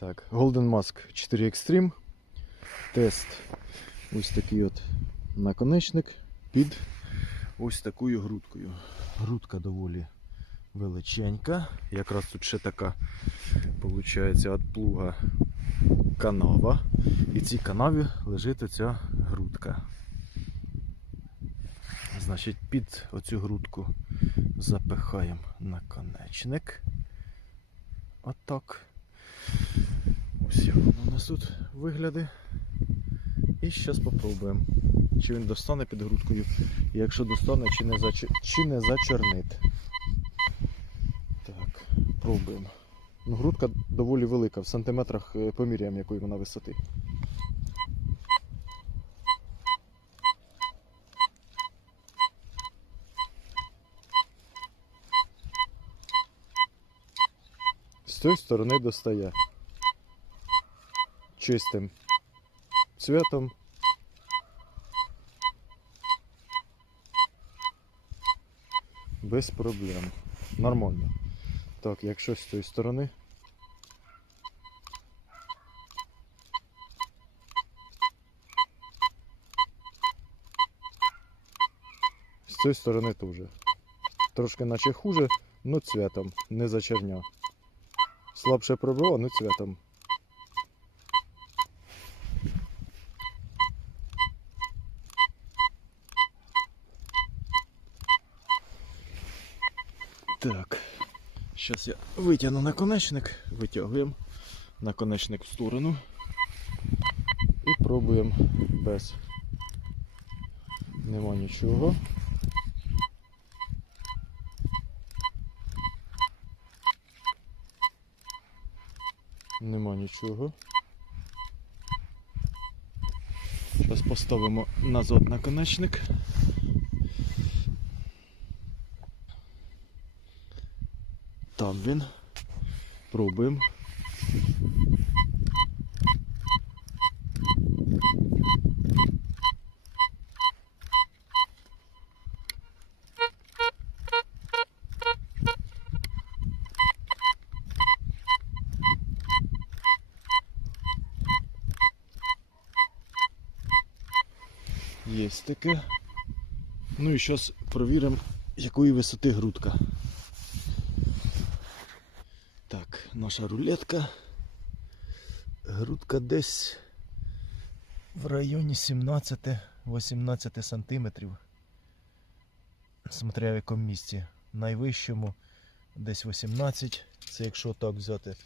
Так, Golden Mask 4 Extreme. Тест. Ось такий от наконечник під ось такою грудкою. Грудка доволі величенька. Якраз тут ще така, виходить, від плуга канава. І в цій канаві лежить оця грудка. Значить, під оцю грудку запихаємо наконечник. Отак. Ось як воно у нас тут вигляди. І зараз спробуємо, чи він достане під грудкою. І якщо достане, чи не, зач... чи не зачернить. Так, пробуємо. Ну, грудка доволі велика, в сантиметрах е, поміряємо, якої вона висоти. З цієї сторони достає чистим цветом. Без проблем. Нормально. Так, якщо з цієї сторони. З цієї сторони теж. Трошки наче хуже, но цветом, не зачерня. Слабше пробило, но цветом. Так, зараз я витягну наконечник, витягуємо наконечник в сторону і пробуємо без. Нема нічого. Нема нічого. Зараз поставимо назад наконечник. Там він. Пробуємо. Є таке. Ну і зараз провіримо, якої висоти грудка. Так, наша рулетка. Грудка десь в районі 17-18 сантиметрів. Смотря в якому місці. Найвищому десь 18, це якщо так взяти.